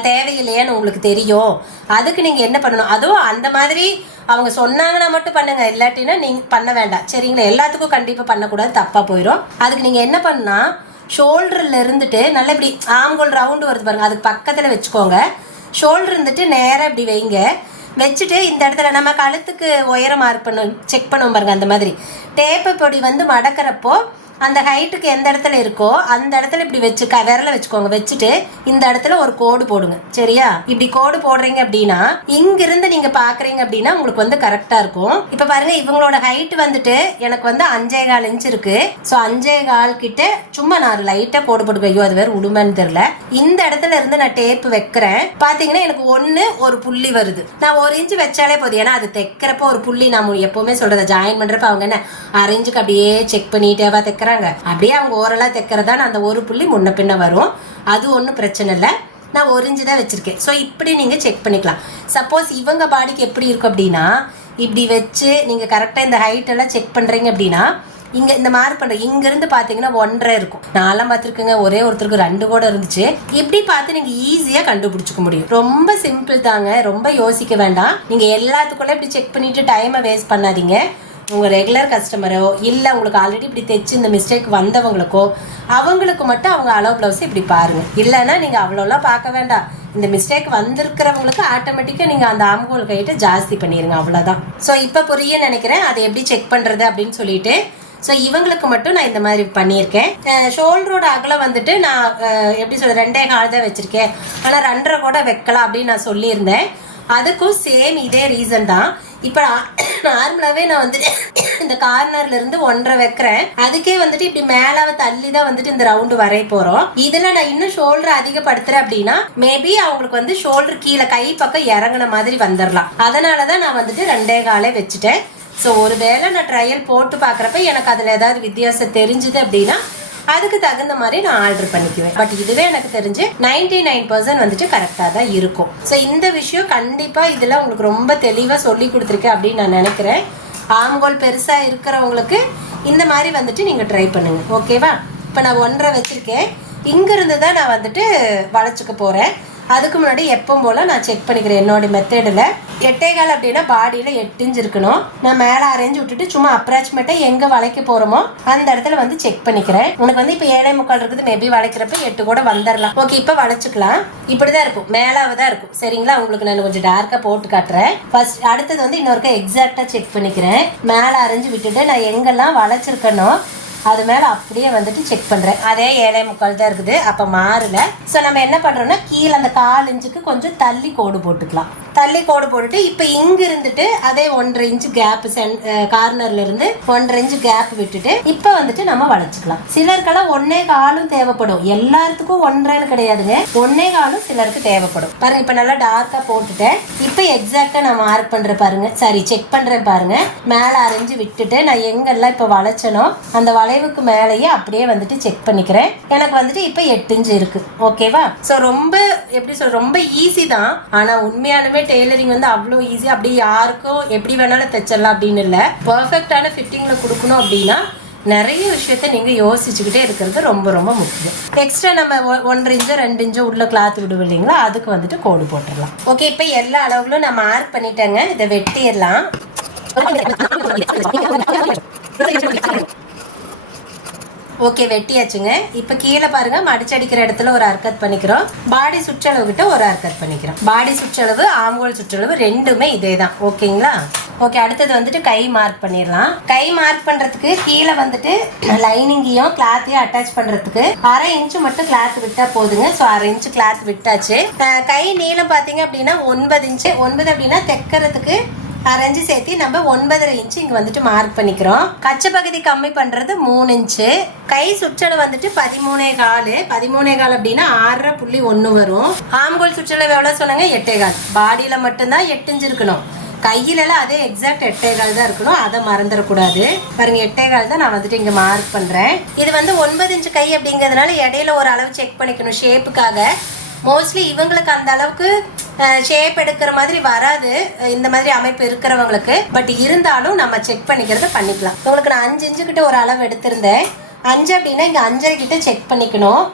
தேவையில்லையான்னு உங்களுக்கு தெரியும். அதுக்கு நீங்கள் என்ன பண்ணணும், அதுவும் அந்த மாதிரி அவங்க சொன்னாங்கன்னா மட்டும் பண்ணுங்க, இல்லாட்டினா நீங்கள் பண்ண வேண்டாம். சரிங்களா, எல்லாத்துக்கும் கண்டிப்பாக பண்ணக்கூடாது, தப்பாக போயிடும். அதுக்கு நீங்கள் என்ன பண்ணால், ஷோல்டரில் இருந்துட்டு நல்லா இப்படி ஆம்கோல் ரவுண்டு வருது பாருங்கள், அதுக்கு பக்கத்தில் வச்சுக்கோங்க. ஷோல்டர் இருந்துட்டு நேராக இப்படி வைங்க. வச்சுட்டு இந்த இடத்துல நம்ம கழுத்துக்கு உயரம் மார்க் செக் பண்ணுவோம் பாருங்கள், அந்த மாதிரி டேப்பு பொடி வந்து மடக்கிறப்போ அந்த ஹைட்டுக்கு எந்த இடத்துல இருக்கோ அந்த இடத்துல இப்படி வச்சு விரல வச்சுக்கோங்க. வச்சுட்டு இந்த இடத்துல ஒரு கோடு போடுங்க. சரியா, இப்படி கோடு போடுறீங்க அப்படின்னா இங்கிருந்து நீங்க பாக்குறீங்க அப்படின்னா உங்களுக்கு வந்து கரெக்டா இருக்கும். இப்ப பாருங்க, இவங்களோட ஹைட் வந்துட்டு எனக்கு வந்து 5.25 இன்ச் இருக்கு. ஸோ 5.25 கிட்ட சும்மா நான் லைட்டா கோடு போடுவேன். ஐயோ அது வேற உடுமைன்னு தெரியல. இந்த இடத்துல இருந்து நான் டேப்பு வைக்கிறேன். பாத்தீங்கன்னா எனக்கு ஒரு புள்ளி வருது. நான் 1 இன்ச் வச்சாலே போதும். ஏன்னா அது தைக்கிறப்போ ஒரு புள்ளி நான் எப்பவுமே சொல்றத ஜாயின் பண்றப்ப அவங்க என்ன 1/2 இன்ச்சுக்கு அப்படியே செக் பண்ணிட்டேவா தைக்கிற அப்படியே அவங்க ஓரலாக தைக்கிறதா அந்த ஒரு புள்ளி முன்ன பின்ன வரும். அது ஒன்றும் பிரச்சனை இல்லை. நான் 1 இன்ச்சு தான் வச்சிருக்கேன். ஸோ இப்படி நீங்கள் செக் பண்ணிக்கலாம். சப்போஸ் இவங்க பாடிக்கு எப்படி இருக்கும் அப்படின்னா, இப்படி வச்சு நீங்கள் கரெக்டாக இந்த ஹைட் எல்லாம் செக் பண்ணுறீங்க அப்படின்னா இங்கே இந்த மார்க் பண்ணுற இங்கேருந்து பார்த்தீங்கன்னா 1.5 இருக்கும். நான்லாம் பார்த்துருக்கேங்க, ஒரே ஒருத்தருக்கு 2 கூட இருந்துச்சு. இப்படி பார்த்து நீங்கள் ஈஸியாக கண்டுபிடிச்சிக்க முடியும். ரொம்ப சிம்பிள் தாங்க, ரொம்ப யோசிக்க வேண்டாம். நீங்கள் எல்லாத்துக்குள்ளே இப்படி செக் பண்ணிவிட்டு டைமை வேஸ்ட் பண்ணாதீங்க. உங்கள் ரெகுலர் கஸ்டமரோ இல்லை உங்களுக்கு ஆல்ரெடி இப்படி தைச்சு இந்த மிஸ்டேக் வந்தவங்களுக்கோ அவங்களுக்கு மட்டும் அவங்க அளவு ப்ளவுஸ் இப்படி பாருங்கள். இல்லைன்னா நீங்கள் அவ்வளோலாம் பார்க்க வேண்டாம். இந்த மிஸ்டேக் வந்திருக்கிறவங்களுக்கு ஆட்டோமேட்டிக்காக நீங்கள் அந்த ஆம்கோல் கையிட்ட ஜாஸ்தி பண்ணிடுங்க, அவ்வளோதான். ஸோ இப்போ புரிய நினைக்கிறேன் அதை எப்படி செக் பண்ணுறது அப்படின்னு சொல்லிட்டு. ஸோ இவங்களுக்கு மட்டும் நான் இந்த மாதிரி பண்ணியிருக்கேன். ஷோல்டரோட அகலம் வந்துட்டு நான் எப்படி சொல்கிறேன் 2.25 தான் வச்சுருக்கேன். ஆனால் 2.5 கூட வைக்கலாம் அப்படின்னு நான் சொல்லியிருந்தேன். அதுக்கும் சேம் இதே ரீசன் தான். இப்போ நார்மலாகவே நான் வந்துட்டு இந்த கார்னர்ல இருந்து 1.5 வைக்கிறேன். அதுக்கே வந்துட்டு இப்படி மேலாவை தள்ளி தான் வந்துட்டு இந்த ரவுண்டு வரைய போகிறோம். இதில் நான் இன்னும் ஷோல்டர் அதிகப்படுத்துறேன் அப்படின்னா மேபி அவங்களுக்கு வந்து ஷோல்டர் கீழே கை பக்கம் இறங்கின மாதிரி வந்துடலாம். அதனால தான் நான் வந்துட்டு 2.25 வச்சுட்டேன். ஸோ ஒரு வேளை நான் ட்ரையல் போட்டு பார்க்குறப்ப எனக்கு அதில் ஏதாவது வித்தியாசம் தெரிஞ்சுது அப்படின்னா அதுக்கு தகுந்த மாதிரி நான் ஆர்டர் பண்ணிக்குவேன். பட் இதுவே எனக்கு தெரிஞ்சு 99% வந்துட்டு கரெக்டாக தான் இருக்கும். ஸோ இந்த விஷயம் கண்டிப்பாக இதில் உங்களுக்கு ரொம்ப தெளிவாக சொல்லி கொடுத்துருக்கேன் அப்படின்னு நான் நினைக்கிறேன். ஆம்கோல் பெருசாக இருக்கிறவங்களுக்கு இந்த மாதிரி வந்துட்டு நீங்கள் ட்ரை பண்ணுங்கள். ஓகேவா? இப்போ நான் 1.5 வச்சுருக்கேன். இங்கிருந்து தான் நான் வந்துட்டு வளைச்சுக்க போகிறேன். அதுக்கு முன்னாடி எப்பவும் போல் நான் செக் பண்ணிக்கிறேன் என்னோட மெத்தடில். 8.25 அப்படின்னா பாடியில் 8 இன்ச் இருக்கணும். நான் மேலே அரைஞ்சு விட்டுட்டு சும்மா அப்ராக்சிமேட்டாக எங்கே வளைக்க போகிறோமோ அந்த இடத்துல வந்து செக் பண்ணிக்கிறேன். உனக்கு வந்து இப்போ 7.25 இருக்குது, மேபி வளைக்கிறப்ப 8 கூட வந்துடலாம். ஓகே, இப்போ வளைச்சிக்கலாம். இப்படி தான் இருக்கும், மேலாக தான் இருக்கும். சரிங்களா, உங்களுக்கு நான் கொஞ்சம் டார்க்காக போட்டு காட்டுறேன். ஃபர்ஸ்ட் அடுத்தது வந்து இன்னொருக்கா எக்ஸாக்டாக செக் பண்ணிக்கிறேன். மேலே அரைஞ்சு விட்டுட்டு நான் எங்கெல்லாம் வளைச்சிருக்கனோ அது மேலே அப்படியே வந்துட்டு செக் பண்ணுறேன். அதே 7.25 தான் இருக்குது, அப்போ மாறல. ஸோ நம்ம என்ன பண்ணுறோம்னா கீழே அந்த 1/4 இன்ச்சுக்கு கொஞ்சம் தள்ளி கோடு போட்டுக்கலாம். தள்ளி கோடு போட்டுட்டு இப்போ இங்கே இருந்துட்டு அதே 1.5 இன்ச்சு கேப் கார்னர்ல இருந்து 1.5 இன்ச்சு கேப் விட்டுட்டு இப்போ வந்துட்டு நம்ம வளைச்சிக்கலாம். சிலருக்கெல்லாம் 1.25 தேவைப்படும், எல்லாத்துக்கும் 1.5 கிடையாதுங்க. 1.25 சிலருக்கு தேவைப்படும். பாருங்க, இப்போ நல்லா டார்க்காக போட்டுட்டேன். இப்போ எக்ஸாக்டாக நான் மார்க் பண்ணுறேன் பாருங்க, சாரி செக் பண்ணுறேன் பாருங்க. மேலே அரைஞ்சு விட்டுட்டு நான் எங்கெல்லாம் இப்போ வளைச்சனோ அந்த வளைவுக்கு மேலேயே அப்படியே வந்துட்டு செக் பண்ணிக்கிறேன். எனக்கு வந்துட்டு இப்போ 8 இன்ச்சு இருக்கு. ஓகேவா? ஸோ ரொம்ப எப்படி சொல்ற, ரொம்ப ஈஸி தான். ஆனால் உண்மையானவே டெய்லரிங் வந்து அவ்வளோ ஈஸி. அப்படி யாருக்கும் எப்படி வேணாலும் தைச்சிடலாம் அப்படின்னு இல்லை. பர்ஃபெக்டான ஃபிட்டிங்கில் கொடுக்கணும் அப்படின்னா நிறைய விஷயத்த நீங்கள் யோசிச்சுக்கிட்டே இருக்கிறது ரொம்ப ரொம்ப முக்கியம். எக்ஸ்ட்ரா நம்ம 1.5 இன்ச்சோ 2 இன்ச்சோ உள்ள கிளாத் விடுவோம் இல்லைங்களா, அதுக்கு வந்துட்டு கோடு போட்டுடலாம். ஓகே, இப்போ எல்லா அளவுகளும் நான் மார்க் பண்ணிட்டேங்க. இதை வெட்டிடலாம். ஓகே, வெட்டியாச்சுங்க. இப்போ கீழே பாருங்க, மடிச்சடிக்கிற இடத்துல ஒரு அர்க்கத் பண்ணிக்கிறோம். பாடி சுற்றளவு கிட்ட ஒரு அர்க்கத் பண்ணிக்கிறோம். பாடி சுற்றளவு, ஆம்கோல் சுற்றளவு ரெண்டுமே இதே தான். ஓகேங்களா? ஓகே, அடுத்தது வந்துட்டு கை மார்க் பண்ணிடலாம். கை மார்க் பண்றதுக்கு கீழே வந்துட்டு லைனிங்கையும் கிளாத்தையும் அட்டாச் பண்றதுக்கு 1/2 இன்ச்சு மட்டும் கிளாத் விட்டா போதுங்க. ஸோ 1/2 இன்ச்சு கிளாத் விட்டாச்சு. கை நீளம் பார்த்தீங்க அப்படின்னா 9 இன்ச்சு. 9 அப்படின்னா தைக்கிறதுக்கு அரைஞ்சு சேர்த்து நம்ம 9.5 இன்ச்சு இங்கே வந்துட்டு மார்க் பண்ணிக்கிறோம். கச்சை பகுதி கம்மி பண்ணுறது 3 இன்ச்சு. கை சுற்றளவு வந்துட்டு 13.25. 13.25 அப்படின்னா 6.1 வரும். ஆம்கோல் சுற்றளவு எவ்வளோ சொன்னாங்க? 8.25. பாடியில் மட்டும்தான் 8 இன்ச்சு இருக்கணும். கையிலலாம் அதே எக்ஸாக்ட் 8.25 தான் இருக்கணும், அதை மறந்துடக்கூடாது. பாருங்க, 8.25 தான் நான் வந்துட்டு இங்கே மார்க் பண்ணுறேன். இது வந்து 9 இன்ச்சு கை அப்படிங்கிறதுனால இடையில ஒரு அளவு செக் பண்ணிக்கணும் ஷேப்புக்காக. மோஸ்ட்லி இவங்களுக்கு அந்த அளவுக்கு ஷேப் எடுக்கிற மாதிரி வராது, இந்த மாதிரி அமைப்பு இருக்கிறவங்களுக்கு. பட் இருந்தாலும் நம்ம செக் பண்ணிக்கிறத பண்ணிக்கலாம். உங்களுக்கு நான் 5 இன்ச்சு கிட்ட ஒரு அளவு எடுத்திருந்தேன். 5 அப்படின்னா இங்கே 5.5 கிட்ட செக் பண்ணிக்கணும்.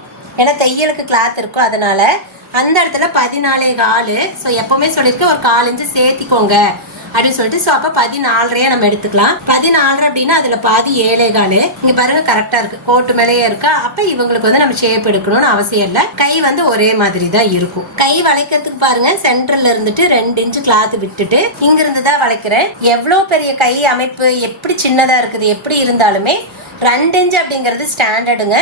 ஏன்னா தையலுக்கு கிளாத் இருக்கும், அதனால அந்த இடத்துல 14.25. ஸோ எப்பவுமே சொல்லியிருக்கேன் ஒரு 1/4 இன்ச்சு சேர்த்திக்கோங்க அப்படின்னு சொல்லிட்டு. ஸோ அப்போ 14.5 நம்ம எடுத்துக்கலாம். 14 அப்படின்னா அதில் பாதி 7.25. இங்கே பாருங்க கரெக்டாக இருக்கு, கோட்டு மேலேயே இருக்கா. அப்போ இவங்களுக்கு வந்து நம்ம ஷேப் எடுக்கணும்னு அவசியம் இல்லை. கை வந்து ஒரே மாதிரி தான் இருக்கும். கை வளைக்கிறதுக்கு பாருங்க, சென்டர்ல இருந்துட்டு 2 இன்ச்சு கிளாத் விட்டுட்டு இங்கிருந்து தான் வளைக்கிறேன். எவ்வளோ பெரிய கை அமைப்பு எப்படி சின்னதாக இருக்குது எப்படி இருந்தாலுமே 2 இன்ச்சு அப்படிங்கிறது ஸ்டாண்டர்டுங்க.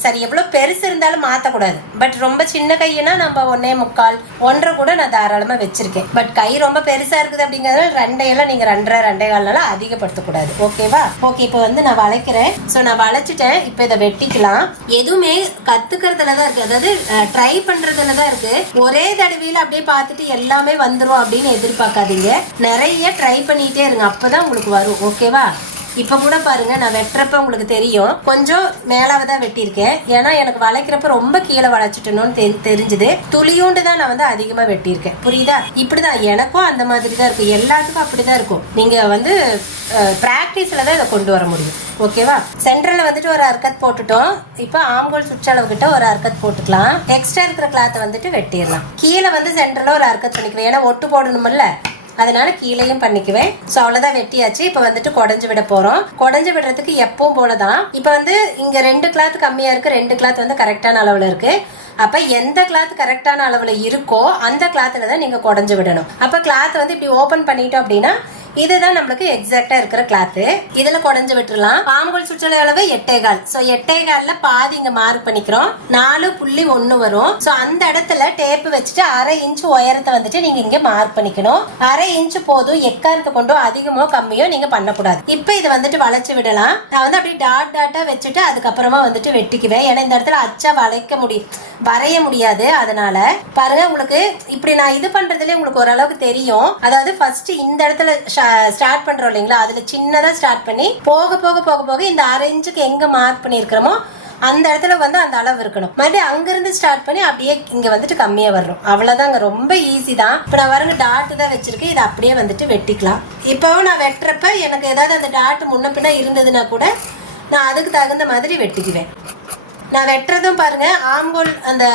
சரி, எவ்வளோ பெருசு இருந்தாலும் மாற்றக்கூடாது. பட் ரொம்ப சின்ன கையினா நம்ம 1.25 1.5 கூட நான் தாராளமாக வச்சிருக்கேன். பட் கை ரொம்ப பெருசாக இருக்குது அப்படிங்கிறதுனால 2 நீங்கள் 2.5 2.25 அதிகப்படுத்தக்கூடாது. ஓகேவா? ஓகே, இப்போ வந்து நான் வளைக்கிறேன். ஸோ நான் வளைச்சிட்டேன். இப்போ இதை வெட்டிக்கலாம். எதுவுமே கற்றுக்கிறதுல தான் இருக்குது, அதாவது ட்ரை பண்ணுறதுல தான் இருக்குது. ஒரே தடவையில் அப்படியே பார்த்துட்டு எல்லாமே வந்துடும் அப்படின்னு எதிர்பார்க்காதீங்க. நிறைய ட்ரை பண்ணிகிட்டே இருங்க, அப்போ தான் உங்களுக்கு வரும். ஓகேவா? இப்போ கூட பாருங்க, நான் வெட்டுறப்ப உங்களுக்கு தெரியும் கொஞ்சம் மேலாக தான் வெட்டியிருக்கேன். ஏன்னா எனக்கு வளைக்கிறப்ப ரொம்ப கீழே வளைச்சிட்டணும்னு தெரிஞ்சுது. துளியோண்டு தான் நான் வந்து அதிகமாக வெட்டியிருக்கேன். புரியுதா? இப்படிதான் எனக்கும் அந்த மாதிரி தான் இருக்கும், எல்லாத்துக்கும் அப்படிதான் இருக்கும். நீங்கள் வந்து ப்ராக்டிஸில் தான் இதை கொண்டு வர முடியும். ஓகேவா? சென்டரில் வந்துட்டு ஒரு அர்க்கத் போட்டுட்டோம். இப்போ ஆம்கோல் சுற்றளவு கிட்ட ஒரு அர்க்கத் போட்டுக்கலாம். எக்ஸ்ட்ரா இருக்கிற கிளாத்தை வந்துட்டு வெட்டிடலாம். கீழே வந்து சென்டரில் ஒரு அர்க்கத் பண்ணிக்குவேன், ஏன்னா ஒட்டு போடணுமில்ல, அதனால கீழேயும் பண்ணிக்குவேன். ஸோ அவ்வளோதான், வெட்டியாச்சு. இப்போ வந்துட்டு குடஞ்சு விட போகிறோம். குடஞ்சு விடுறதுக்கு எப்பவும் போல தான். இப்போ வந்து இங்கே 2 கிளாத் கம்மியாக இருக்குது, 2 கிளாத் வந்து கரெக்டான அளவில் இருக்குது. அப்போ எந்த கிளாத் கரெக்டான அளவில் இருக்கோ அந்த கிளாத்தில் தான் நீங்கள் குடஞ்சு விடணும். அப்போ கிளாத் வந்து இப்படி ஓப்பன் பண்ணிட்டோம் அப்படின்னா இதுதான் நம்மளுக்கு எக்ஸாக்டா இருக்கிற கிளாத். இதுல குடஞ்சு விட்டுறலாம். ஆம்கோல் சுற்றளவு அளவு 8.25. ஸோ 8.25 பாதி இங்க மார்க் பண்ணிக்கிறோம். 4.1 வரும். ஸோ அந்த இடத்துல டேப் வச்சுட்டு 1/2 இன்ச்சு உயரத்தை வந்துட்டு நீங்க இங்க மார்க் பண்ணிக்கணும். 1/2 இன்ச்சு போதும், எக்காரத்தை கொண்டோ அதிகமோ கம்மியோ நீங்க பண்ணக்கூடாது. இப்போ இதை வந்துட்டு வளைச்சு விடலாம். நான் வந்து அப்படியே டாட்டா வச்சுட்டு அதுக்கப்புறமா வந்துட்டு வெட்டிக்குவேன். ஏன்னா இந்த இடத்துல அச்சா வரைய முடியாது. அதனால பாருங்க, உங்களுக்கு இப்படி நான் இது பண்றதுல உங்களுக்கு ஓரளவுக்கு தெரியும். அதாவது ஃபர்ஸ்ட் இந்த இடத்துல ஸ்டார்ட் பண்றோம் இல்லைங்களா, அதுல சின்னதா ஸ்டார்ட் பண்ணி போக போக போக போக இந்த 1/2 இன்ச்சுக்கு எங்க மார்க் பண்ணிருக்கிறோமோ அந்த இடத்துல வந்து அந்த அளவு இருக்கணும். மறுபடியும் அங்கிருந்து ஸ்டார்ட் பண்ணி அப்படியே இங்க வந்துட்டு கம்மியா வர்றோம். அவ்வளவுதாங்க, ரொம்ப ஈஸி தான். இப்போ நான் வரங்க டாட்டு தான் வச்சிருக்கேன், இதை அப்படியே வந்துட்டு வெட்டிக்கலாம். இப்போவும் நான் வெட்டுறப்ப எனக்கு ஏதாவது அந்த டாட்டு முன்ன பின்ன இருந்ததுன்னா கூட நான் அதுக்கு தகுந்த மாதிரி வெட்டிக்குவேன். நான் வெட்டுறதும் பாருங்க ஆம்கோல் அந்த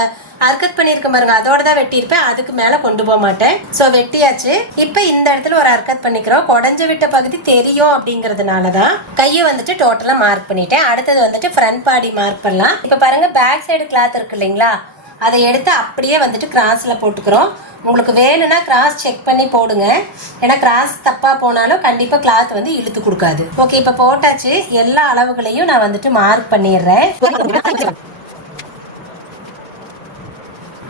அர்க்கத் பண்ணியிருக்க பாருங்க அதோட தான் வெட்டியிருப்பேன், அதுக்கு மேலே கொண்டு போக மாட்டேன். ஸோ வெட்டியாச்சு. இப்போ இந்த இடத்துல ஒரு அர்க்கத் பண்ணிக்கிறோம். குடஞ்சு விட்ட பகுதி தெரியும் அப்படிங்கிறதுனால தான் கையை வந்துட்டு டோட்டலாக மார்க் பண்ணிட்டேன். அடுத்தது வந்துட்டு ஃப்ரண்ட் பாடி மார்க் பண்ணலாம். இப்போ பாருங்க பேக் சைடு கிளாத் இருக்கு இல்லைங்களா, அதை எடுத்து அப்படியே வந்துட்டு கிராஸில் போட்டுக்கிறோம். உங்களுக்கு வேணும்னா கிராஸ் செக் பண்ணி போடுங்க, ஏன்னா கிராஸ் தப்பாக போனாலும் கண்டிப்பாக கிளாத் வந்து இழுத்து கொடுக்காது. ஓகே, இப்போ போட்டாச்சு. எல்லா அளவுகளையும் நான் வந்துட்டு மார்க் பண்ணிடுறேன்.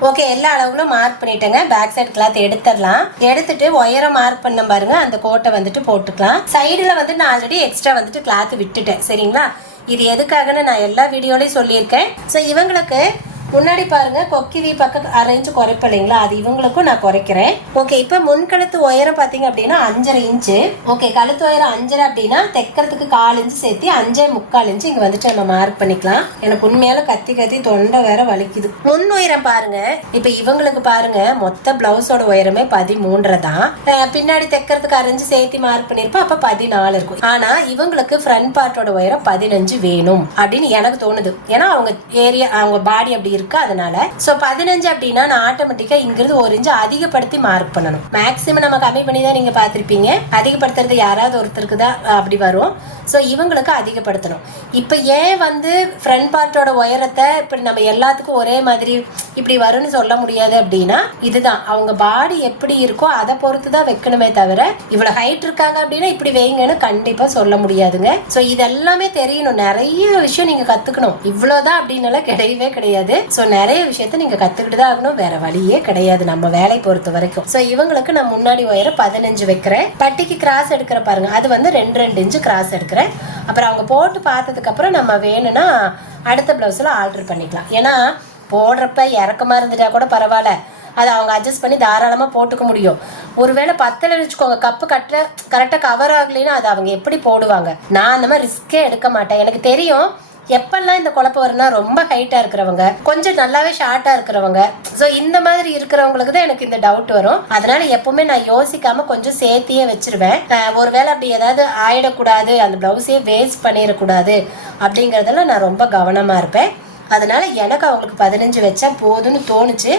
ஓகே, எல்லா அளவுகளும் மார்க் பண்ணிட்டேங்க. பேக் சைடு கிளாத் எடுத்துடலாம். எடுத்துட்டு ஒயரை மார்க் பண்ண பாருங்க, அந்த கோட்டை வந்துட்டு போட்டுக்கலாம். சைடுல வந்து நான் ஆல்ரெடி எக்ஸ்ட்ரா வந்துட்டு கிளாத் விட்டுட்டேன். சரிங்களா, இது எதுக்காகன்னு நான் எல்லா வீடியோலையும் சொல்லியிருக்கேன். ஸோ இவங்களுக்கு முன்னாடி பாருங்க கொக்கி பக்கம் அரேஞ்சு குறைப்பலைங்களா, அது இவங்களுக்கும் நான் குறைக்கிறேன். ஓகே, இப்போ முன்கழுத்து உயரம் பார்த்தீங்க அப்படின்னா 5.5 இன்ச்சு. ஓகே, கழுத்து உயரம் 5.5 அப்படின்னா தைக்கிறதுக்கு 1/4 இன்ச்சு சேர்த்து 5.75 இன்ச்சு இங்கே வந்துட்டு நம்ம மார்க் பண்ணிக்கலாம். எனக்கு உண்மையால கத்தி தொண்டை வேற வலிக்குது. முன் உயரம் பாருங்க, இப்போ இவங்களுக்கு பாருங்க மொத்த பிளவுஸோட உயரமே 13 தான். பின்னாடி தைக்கிறதுக்கு அரைஞ்சு சேர்த்து மார்க் பண்ணிருப்போம், அப்ப 14 இருக்கும். ஆனா இவங்களுக்கு ஃப்ரண்ட் பார்ட்டோட உயரம் 15 வேணும் அப்படின்னு எனக்கு தோணுது. ஏன்னா அவங்க ஏரியா அவங்க பாடி அப்படி இருக்கு. அதனால சோ 15 அப்படின்னா நான் ஆட்டோமேட்டிக்கா இங்கிருந்து 1 இன்ச் அதிகப்படுத்தி மார்க் பண்ணணும். மேக்ஸிமம் நம்ம கம்மி பண்ணி தான் நீங்க பாத்திருப்பீங்க. அதிகப்படுத்துறது யாராவது ஒருத்தருக்கு தான் அப்படி வரும். ஸோ இவங்களுக்கு அதிகப்படுத்தணும். இப்போ ஏன் வந்து ஃப்ரண்ட் பார்ட்டோட உயரத்தை இப்படி நம்ம எல்லாத்துக்கும் ஒரே மாதிரி இப்படி வரும்னு சொல்ல முடியாது அப்படின்னா, இதுதான் அவங்க பாடி எப்படி இருக்கோ அதை பொறுத்து தான் வைக்கணுமே தவிர இவ்வளோ ஹைட் இருக்காங்க அப்படின்னா இப்படி வைங்கன்னு கண்டிப்பாக சொல்ல முடியாதுங்க. ஸோ இதெல்லாமே தெரியணும். நிறைய விஷயம் நீங்கள் கற்றுக்கணும். இவ்வளோதான் அப்படின்னு கிடையவே கிடையாது. ஸோ நிறைய விஷயத்த நீங்கள் கற்றுக்கிட்டு தான் ஆகணும். வேற வழியே கிடையாது நம்ம வேலை பொறுத்த வரைக்கும். ஸோ இவங்களுக்கு நான் முன்னாடி உயரம் 15 வைக்கிறேன். பட்டிக்கு கிராஸ் எடுக்கிற பாருங்க, அது வந்து 2 இன்ச்சு கிராஸ் எடுக்கிறேன். அப்புறம் அவங்க போட்டு பார்த்ததுக்கு அப்புறம் நம்ம வேணும்னா அடுத்த பிளவுஸ்ல ஆல்டர் பண்ணிக்கலாம். ஏன்னா போடுறப்ப இறக்கமா இருந்துட்டா கூட பரவாயில்ல, அதை அவங்க அட்ஜஸ்ட் பண்ணி தாராளமாக போட்டுக்க முடியும். ஒருவேளை 10 வச்சுக்கோங்க, கப்பு கரெக்டாக கவர் ஆகலைன்னா அது அவங்க எப்படி போடுவாங்க. நான் அந்த மாதிரி ரிஸ்கே எடுக்க மாட்டேன். எனக்கு தெரியும் எப்பெல்லாம் இந்த குழப்பம் வரும்னா ரொம்ப ஹைட்டா இருக்கிறவங்க, கொஞ்சம் நல்லாவே ஷார்ட்டா இருக்கிறவங்க, ஸோ இந்த மாதிரி இருக்கிறவங்களுக்கு தான் எனக்கு இந்த டவுட் வரும். அதனால எப்பவுமே நான் யோசிக்காம கொஞ்சம் சேர்த்தியே வச்சிருவேன். ஒருவேளை அப்படி ஏதாவது ஆயிடக்கூடாது, அந்த பிளவுஸே வேஸ்ட் பண்ணிடக்கூடாது அப்படிங்கறதுல நான் ரொம்ப கவனமா இருப்பேன். அதனால எனக்கு அவங்களுக்கு 15 வச்சா போதும்னு தோணுச்சு.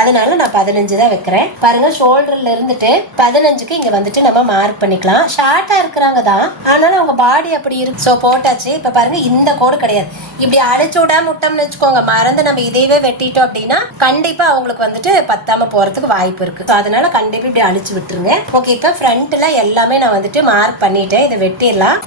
அதனால நான் 15 தான் வைக்கிறேன். பாருங்க, ஷோல்டர்ல இருந்துட்டு 15க்கு இங்க வந்துட்டு நம்ம மார்க் பண்ணிக்கலாம். ஷார்ட்டா இருக்கிறாங்க தான், ஆனாலும் அவங்க பாடி அப்படி இருக்கு. ஸோ போட்டாச்சு. இப்ப பாருங்க, இந்த கோடு கிடையாது. இப்படி அழைச்சு விடாம விட்டோம்னு வச்சுக்கோங்க, மறந்து நம்ம இதையவே வெட்டிட்டோம் அப்படின்னா கண்டிப்பா அவங்களுக்கு வந்துட்டு பத்தாம போறதுக்கு வாய்ப்பு இருக்கு. அதனால கண்டிப்பா இப்படி அழிச்சு விட்டுருங்க. ஓகே, இப்ப ஃப்ரண்ட்ல எல்லாமே நான் வந்துட்டு மார்க் பண்ணிட்டேன். இதை வெட்டிடலாம்.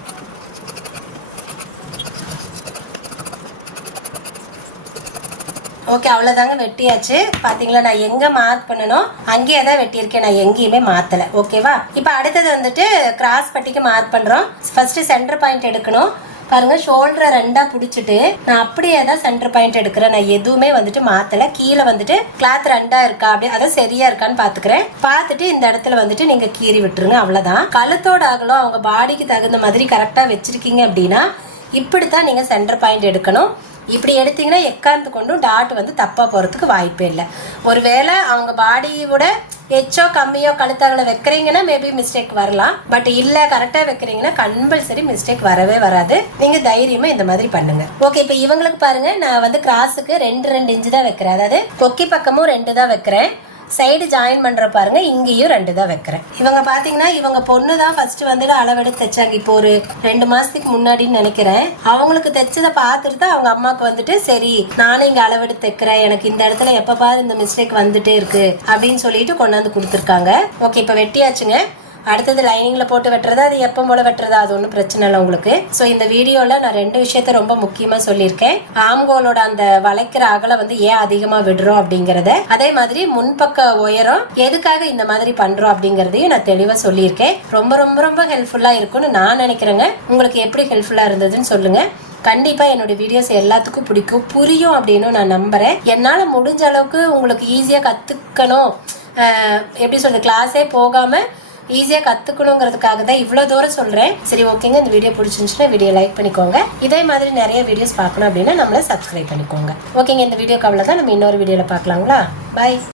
ஓகே, அவ்வளோதாங்க, வெட்டியாச்சு. பார்த்தீங்களா, நான் எங்கே மார்க் பண்ணணும் அங்கேயே தான் வெட்டியிருக்கேன். நான் எங்கேயுமே மாற்றலை. ஓகேவா, இப்போ அடுத்தது வந்துட்டு கிராஸ் பட்டிக்கு மார்க் பண்ணுறோம். ஃபர்ஸ்ட்டு சென்டர் பாயிண்ட் எடுக்கணும். பாருங்க, ஷோல்டரை 2ஆ பிடிச்சிட்டு நான் அப்படியே தான் சென்டர் பாயிண்ட் எடுக்கிறேன். நான் எதுவுமே வந்துட்டு மாற்றலை. கீழே வந்துட்டு கிளாத் 2ஆ இருக்கா அப்படி அதான் சரியா இருக்கான்னு பார்த்துக்கிறேன். பார்த்துட்டு இந்த இடத்துல வந்துட்டு நீங்கள் கீறி விட்டுருங்க. அவ்வளோதான். கழுத்தோட அகலம் அவங்க பாடிக்கு தகுந்த மாதிரி கரெக்டாக வச்சிருக்கீங்க அப்படின்னா இப்படித்தான் நீங்கள் சென்டர் பாயிண்ட் எடுக்கணும். இப்படி எடுத்தீங்கன்னா எக்காந்து கொண்டும் டாட் வந்து தப்பா போறதுக்கு வாய்ப்பே இல்லை. ஒருவேளை அவங்க பாடியோட எச்சோ கம்மியோ கழுத்தாகளை வைக்கிறீங்கன்னா மேபி மிஸ்டேக் வரலாம். பட் இல்ல கரெக்டா வைக்கிறீங்கன்னா கம்பல்சரி மிஸ்டேக் வரவே வராது. நீங்க தைரியமா இந்த மாதிரி பண்ணுங்க. ஓகே, இப்ப இவங்களுக்கு பாருங்க, நான் வந்து கிராஸுக்கு 2 இன்ச்சு தான் வைக்கிறேன். அதாவது கொக்கி பக்கமும் 2 தான் வைக்கிறேன். சைடு ஜாயின் பண்ற பாருங்க, இங்கேயும் 2 தான் வைக்கிறேன். இவங்க பாத்தீங்கன்னா இவங்க பொண்ணு தான் ஃபர்ஸ்ட் வந்துட்டு அளவெடுத்து தைச்சாங்க. இப்போ ஒரு 2 மாசத்துக்கு முன்னாடின்னு நினைக்கிறேன். அவங்களுக்கு தைச்சதை பார்த்துட்டு தான் அவங்க அம்மாவுக்கு வந்துட்டு சரி நானே இங்க அளவெடுத்து தைக்கிறேன், எனக்கு இந்த இடத்துல எப்ப பாரு இந்த மிஸ்டேக் வந்துட்டே இருக்கு அப்படின்னு சொல்லிட்டு கொண்டாந்து கொடுத்துருக்காங்க. ஓகே, இப்ப வெட்டியாச்சுங்க. அடுத்தது லைனிங்ல போட்டு வெட்டுறதா, அது எப்போ போல வெட்டுறதா, அது ஒன்றும் பிரச்சனை இல்லை உங்களுக்கு. ஸோ இந்த வீடியோல நான் 2 விஷயத்த ரொம்ப முக்கியமா சொல்லியிருக்கேன். ஆம்கோலோட அந்த வளைக்கிற அகலை வந்து ஏன் அதிகமா விடுறோம் அப்படிங்கறத, அதே மாதிரி முன்பக்க உயரம் எதுக்காக இந்த மாதிரி பண்றோம் அப்படிங்கறதையும் நான் தெளிவா சொல்லியிருக்கேன். ரொம்ப ரொம்ப ரொம்ப ஹெல்ப்ஃபுல்லா இருக்கும்னு நான் நினைக்கிறேங்க. உங்களுக்கு எப்படி ஹெல்ப்ஃபுல்லா இருந்ததுன்னு சொல்லுங்க. கண்டிப்பா என்னோட வீடியோஸ் எல்லாத்துக்கும் பிடிக்கும், புரியும் அப்படின்னு நான் நம்புறேன். என்னால முடிஞ்ச அளவுக்கு உங்களுக்கு ஈஸியா கத்துக்கணும், எப்படி சொல்றது, கிளாஸே போகாம ஈஸியா கத்துக்கணுங்கிறதுக்காக தான் இவ்வளவு தூரம் சொல்றேன். சரி, ஓகேங்க, இந்த வீடியோ பிடிச்சிருந்துச்சுன்னா வீடியோ லைக் பண்ணிக்கோங்க. இதே மாதிரி நிறைய வீடியோஸ் பார்க்கணும் அப்படின்னா நம்மள சப்ஸ்கிரைப் பண்ணிக்கோங்க. ஓகேங்க, இந்த வீடியோக்கு அவ்வளவுதான். நம்ம இன்னொரு வீடியோல பார்க்கலாங்களா? பாய்.